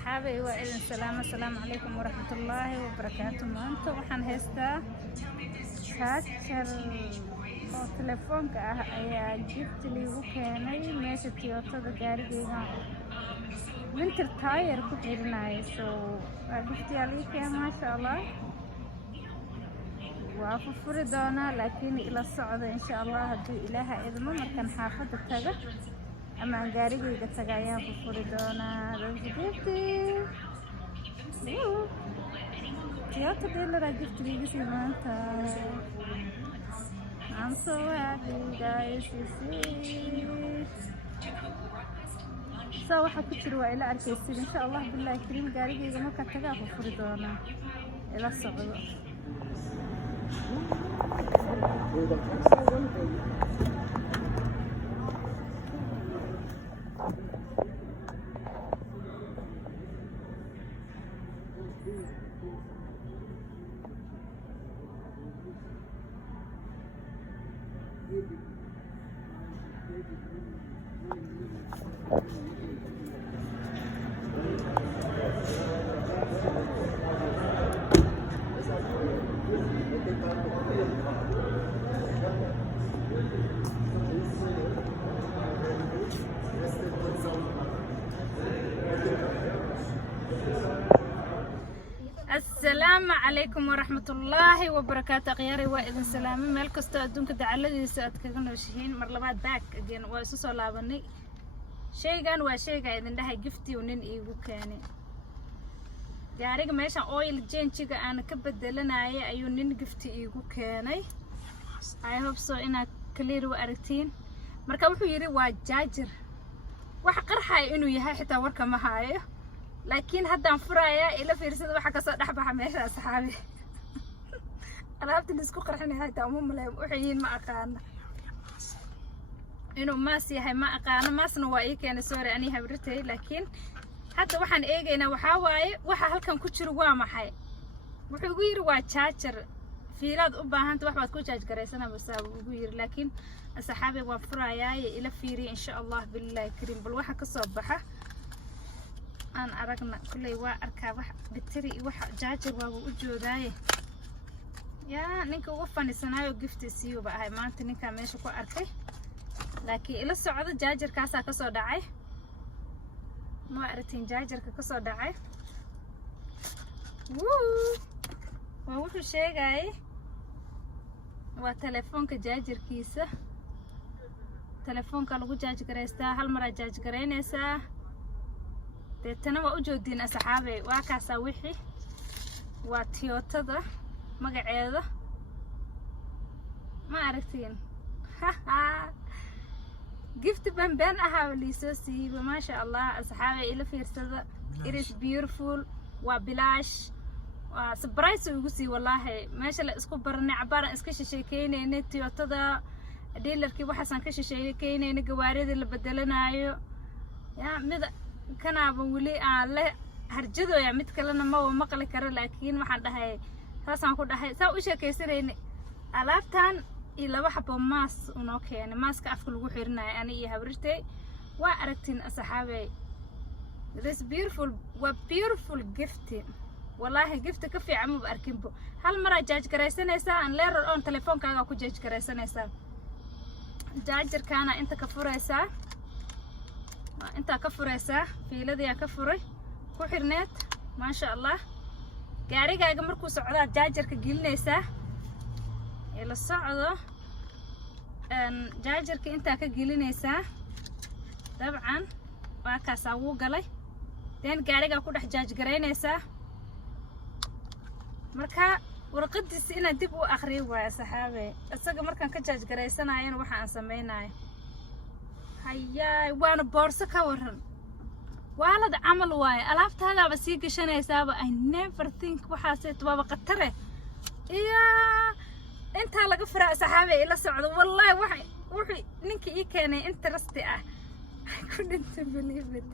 أصحابي وإذن سلام السلام عليكم ورحمة الله وبركاته. maanta waxaan haystaa charger oo telefoonka ah ayaa gift liigu keenay meesha Toyota gaarigeyga winter tire ku xirinayo gift yaa lii keenay maasha Allah. waa furi doonaa laakiin ila socda insha Allah haddii Ilaahay idmo markaan xaafada taga ama gaarigeyga taga ayaan ku furi doonaa Toyota dealer gift liigu sii maanta. I'm so happy guys to see. waxa ku jira waa ila arkaysid insha Allah billahi kariim gaarigeyga marka taga ku furi doonaa ila socdo. السلام عليكم ورحمة الله وبركاته. قياري وإذن سلامي مالك استأذنك دعالي سأتكلم وشهين مرلبات باك أجين واسوس لابني شيء كان وشيء كان إذن ده جفتي ونين إيجو كاني ياريك ماشان أويل جين شيء أنا كبدلنا أيو نين جفتي إيجو كاني I hope so إنها كلير وأرتين مركبه يري واجاجر وحقر حي إنه يهاي حتى وركه ما هاي لكن هذا فرايا إلا في رسالة واحد كسر دحبة حماشة أصحابي. أنا أبتدي نسكو قرحني هاي تأمم لا وحيين ما أقانا. إنه ماسي هاي ما أقانا ماس نوائي كان سوري أني هبرتي لكن حتى وحن إيجينا وحاواي وحا هالكم كتشر وام حي. وحوير واتشاتر في راد أبا هانت واحد كوتشاج كريسنا بس وحوير لكن أصحابي وفرايا إلا فيري إن شاء الله بالله كريم بالواحد كصبحة. أنا أرجنا كل وأركب بتري جاجر ووجوداي يا نيك وفني سنايو جفت سيو بقى هاي ما أنت نيك ماشي كو أركي لكن إلى السعودة جاجر كاسا كسر دعي ما أرتين جاجر كسر دعي وهو شيء جاي وتلفون كجاجر كيسة تلفون كلو جاجر كريستا هالمرة جاجر كرينيسا deetana waa u joodin asxaabay waa kaasa wixii waa Toyota magaceeda ma aragtiin gift ban ahaa liisoo siiba ma sha Allah asxaabay ila fiirsada it is beautiful waa bilaash waa surprise ugu sii wallahi meesha la isku barnay cabaran iska shisheekeynay Toyota dealerkii waxaan ka shisheekeynay gawaarida la bedelanayo ya mid كنا بقولي على هرجدو يا مت كلنا ما هو مقلة كره لكن ما حد هاي خلاص كده هاي سو إيش كيسرين ألفتان إلا واحد ماس ونوك يعني ماس كأفكل وحيرنا يعني يهبرتي وأركتين أصحابي this beautiful gift والله gift كفي عمو بأركبه هالمرة جاج كريسنا يسا أن لير أون تلفون كاغا كو جاج كريسنا يسا جاجر كان أنت كفورة يسا أنت كفريسة في الذي كفري كحرنات ما شاء الله قاريقا مركو سعودات جاجر كجيلنيسة إلى الصعدة جاجر كأنت كجيلنيسة طبعا واكا ساوو قلي دين قاريقا كودح جاج قرينيسة مركا ورقدي سينا ديب وآخري ويا صحابي الساقا مركا كجاج قريسانا عين وحا نسميناي هيا وانا بورصة كورن والد عمل واي ألافت هذا بس يقشنا يسابه I never think وحاسيت بابا قتره يا انت هلا قفرة صحابي إلا سعود والله وحي نينكي إيكاني انت رستي I couldn't believe it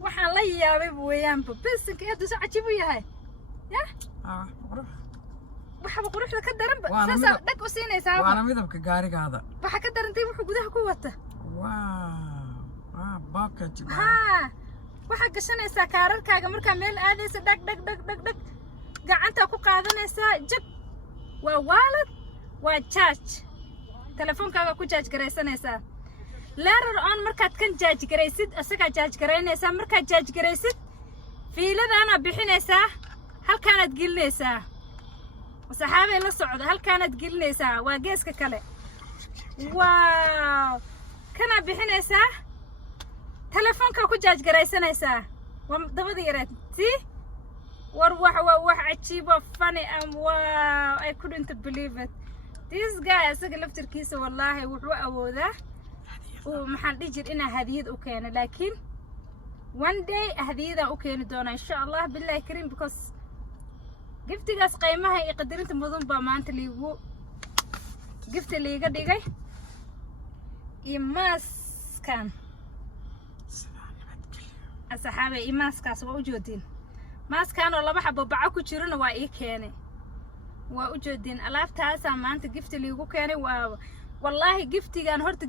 وحان لي يا بيبو ويانبو بس انك يدو ساعة جيبو ياهي يا waxa quruxda ka daran ba saasa dhag u siinaysaa waana midabka gaariga hada waxa ka darantay wuxuu gudaha ku wata baakaj ha waxaa gashanaysaa kaararkaaga markaa meel aadaysa dhag dhag dhag dhag dhag gacanta ku qaadanaysaa jab waa wallet waa charge telefoonkaaga ku charge garaysanaysaa later on markaad kan charge garaysid asagaa charge garaynaysaa markaad charge garaysid fiiladaana bixinaysaa halkaanaad gelinaysaa saxaabay la socdo halkaanaad gelinaysaa waa geeska kale wow kana bixinaysaa telefoonka ku charge garaysanaysaa waa dabada yareed si war wax cajiib oo funny and wow I couldn't believe it this guy asaga laftirkiisa wallahi wuxuu awoodaa oo maxaan dhijir inaa hadiyad u keeno laakiin one day hadiyada u keeni doona insha Allah billahi karim because giftigaas qiimaha iyo qadarinta mudan baa maanta liigu gift liiga dhigay iyo maskan asxaabay imaskaas waa u joodin maskan oo laba xabo baca ku jirana waa ii keenay waa u joodin alaabtaas maanta gift liigu keenay waa wallahi giftigan horta